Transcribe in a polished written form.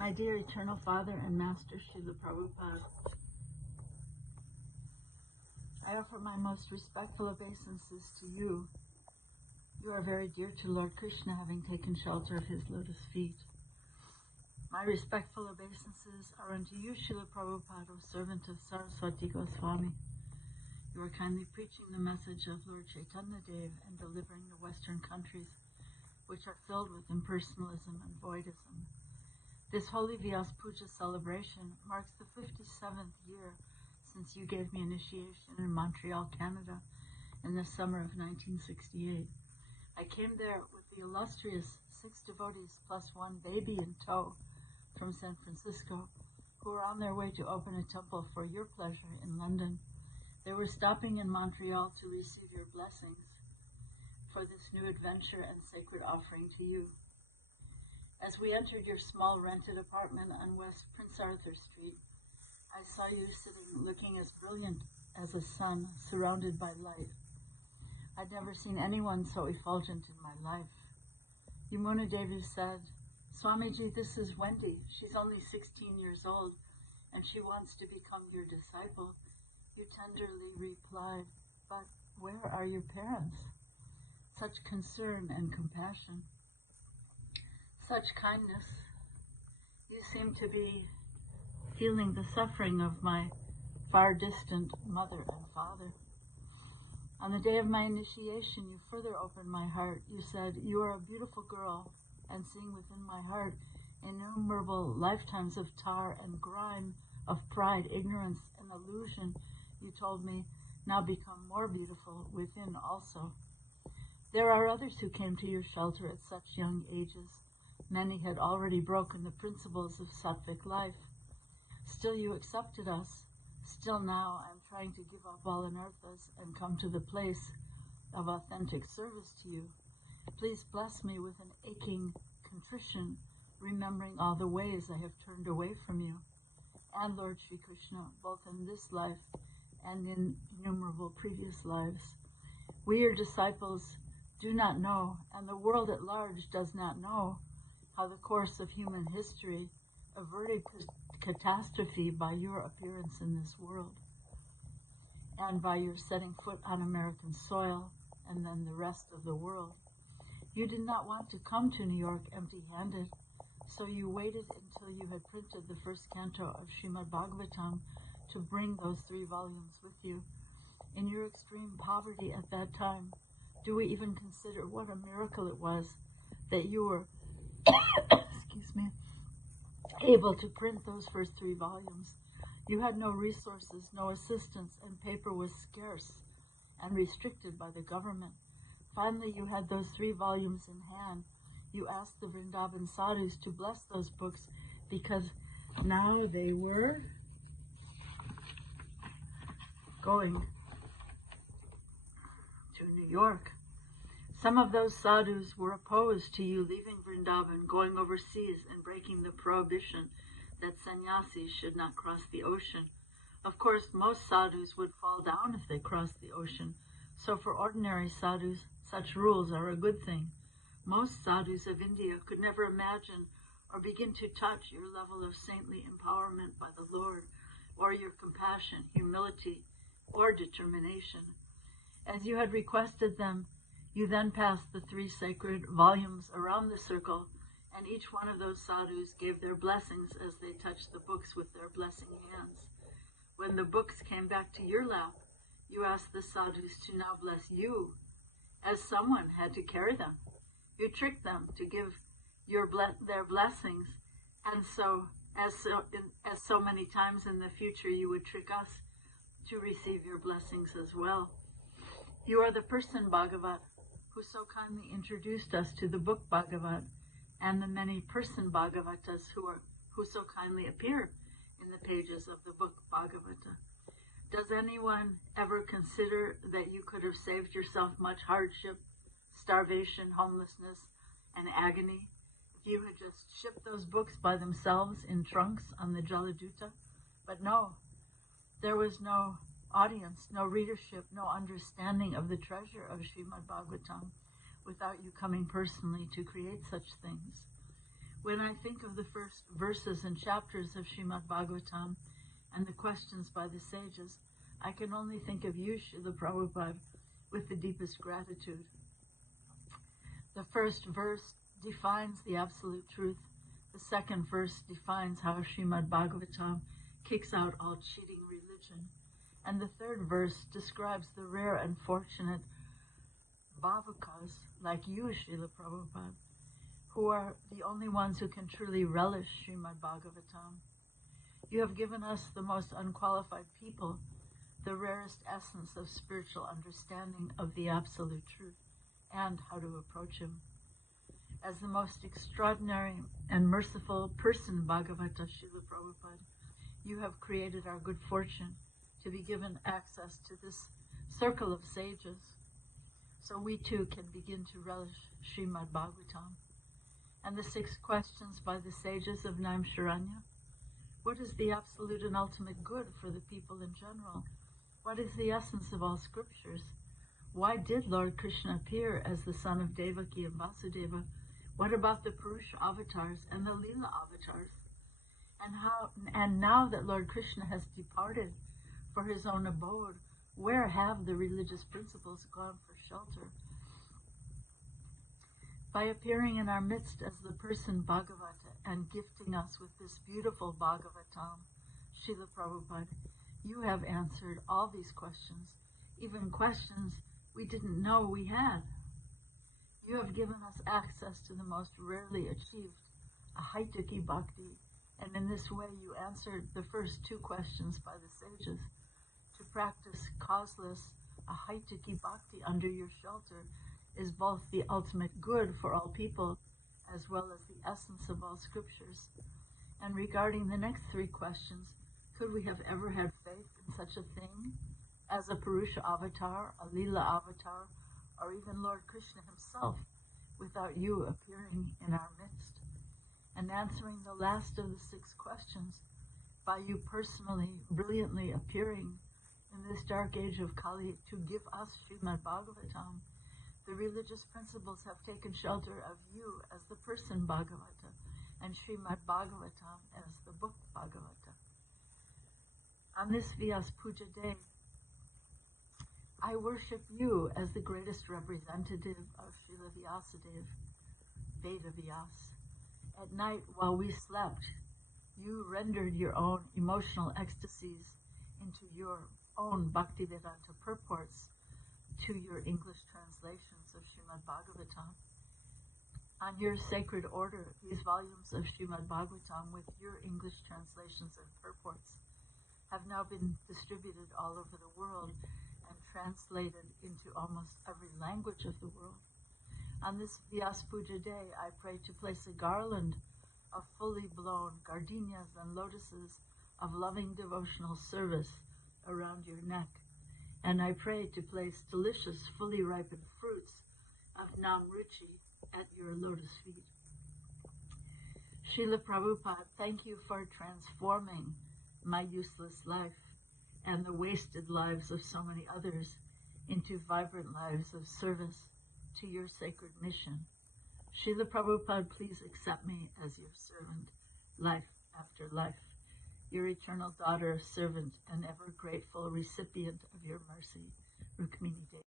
My dear Eternal Father and Master Srila Prabhupada, I offer my most respectful obeisances to you. You are very dear to Lord Krishna, having taken shelter of his lotus feet. My respectful obeisances are unto you, Srila Prabhupada, servant of Saraswati Goswami. You are kindly preaching the message of Lord Chaitanya Dev and delivering the Western countries, which are filled with impersonalism and voidism. This holy Vyasa Puja celebration marks the 57th year since you gave me initiation in Montreal, Canada, in the summer of 1968. I came there with the illustrious 6 devotees plus 1 baby in tow from San Francisco, who were on their way to open a temple for your pleasure in London. They were stopping in Montreal to receive your blessings for this new adventure and sacred offering to you. As we entered your small rented apartment on West Prince Arthur Street, I saw you sitting looking as brilliant as a sun, surrounded by light. I'd never seen anyone so effulgent in my life. Yamuna Devi said, "Swamiji, this is Wendy. She's only 16 years old, and she wants to become your disciple." You tenderly replied, "But where are your parents?" Such concern and compassion. Such kindness. You seem to be feeling the suffering of my far distant mother and father. On the day of my initiation, you further opened my heart. You said, "You are a beautiful girl, and seeing within my heart innumerable lifetimes of tar and grime, of pride, ignorance, and illusion," you told me, "now become more beautiful within also." There are others who came to your shelter at such young ages. Many had already broken the principles of sattvic life. Still you accepted us. Still now I'm trying to give up all anarthas and come to the place of authentic service to you. Please bless me with an aching contrition, remembering all the ways I have turned away from you and Lord Sri Krishna, both in this life and in innumerable previous lives. We, your disciples, do not know, and the world at large does not know, how the course of human history averted catastrophe by your appearance in this world and by your setting foot on American soil and then the rest of the world. You did not want to come to New York empty-handed, so you waited until you had printed the first canto of Srimad Bhagavatam to bring those 3 volumes with you. In your extreme poverty at that time, do we even consider what a miracle it was that you were excuse me, able to print those first 3 volumes. You had no resources, no assistance, and paper was scarce and restricted by the government. Finally, you had those 3 volumes in hand. You asked the Vrindavan sadhus to bless those books because now they were going to New York. Some of those sadhus were opposed to you leaving Vrindavan, going overseas, and breaking the prohibition that sannyasis should not cross the ocean. Of course, most sadhus would fall down if they crossed the ocean, so for ordinary sadhus, such rules are a good thing. Most sadhus of India could never imagine or begin to touch your level of saintly empowerment by the Lord, or your compassion, humility, or determination. As you had requested them, you then passed the 3 sacred volumes around the circle, and each one of those sadhus gave their blessings as they touched the books with their blessing hands. When the books came back to your lap, you asked the sadhus to now bless you, as someone had to carry them. You tricked them to give their blessings, and as so many times in the future you would trick us to receive your blessings as well. You are the person Bhagavat who so kindly introduced us to the book Bhagavat and the many person Bhagavatas who so kindly appear in the pages of the book Bhagavata. Does anyone ever consider that you could have saved yourself much hardship, starvation, homelessness, and agony if you had just shipped those books by themselves in trunks on the Jaladuta? But no, there was no audience, no readership, no understanding of the treasure of Srimad Bhagavatam without you coming personally to create such things. When I think of the first verses and chapters of Srimad Bhagavatam and the questions by the sages, I can only think of you, Srila Prabhupada, with the deepest gratitude. The first verse defines the absolute truth. The second verse defines how Srimad Bhagavatam kicks out all cheating religion. And the third verse describes the rare and fortunate bhavakas like you, Srila Prabhupada, who are the only ones who can truly relish Srimad Bhagavatam. You have given us, the most unqualified people, the rarest essence of spiritual understanding of the absolute truth and how to approach him. As the most extraordinary and merciful person, Bhagavata Srila Prabhupada, you have created our good fortune to be given access to this circle of sages, so we too can begin to relish Srimad Bhagavatam. And the 6 questions by the sages of Naimsharanya. What is the absolute and ultimate good for the people in general? What is the essence of all scriptures? Why did Lord Krishna appear as the son of Devaki and Vasudeva? What about the Purusha avatars and the Leela avatars? And now that Lord Krishna has departed for his own abode, where have the religious principles gone for shelter? By appearing in our midst as the person Bhagavata and gifting us with this beautiful Bhagavatam, Srila Prabhupada, you have answered all these questions, even questions we didn't know we had. You have given us access to the most rarely achieved, Ahaitaki Bhakti, and in this way you answered the first 2 questions by the sages. To practice causeless Ahaitaki Bhakti under your shelter is both the ultimate good for all people as well as the essence of all scriptures. And regarding the next 3 questions, could we have ever had faith in such a thing as a Purusha avatar, a Leela avatar, or even Lord Krishna himself without you appearing in our midst? And answering the last of the 6 questions by you personally, brilliantly appearing in this dark age of Kali to give us Srimad Bhagavatam. The religious principles have taken shelter of you as the person Bhagavata and Srimad Bhagavatam as the book Bhagavata. On this Vyasa Puja day, I worship you as the greatest representative of Srila Vyasadeva, Veda Vyasa. At night, while we slept, you rendered your own emotional ecstasies into your own Bhaktivedanta purports to your English translations of Srimad Bhagavatam. On your sacred order, these volumes of Srimad Bhagavatam with your English translations and purports have now been distributed all over the world and translated into almost every language of the world. On this Vyasa Puja day, I pray to place a garland of fully blown gardenias and lotuses of loving devotional service around your neck. And I pray to place delicious, fully ripened fruits of Namruchi at your lotus feet. Srila Prabhupada, thank you for transforming my useless life and the wasted lives of so many others into vibrant lives of service to your sacred mission. Srila Prabhupada, please accept me as your servant, life after life, your eternal daughter, servant, and ever grateful recipient of your mercy, Rukmini Devi.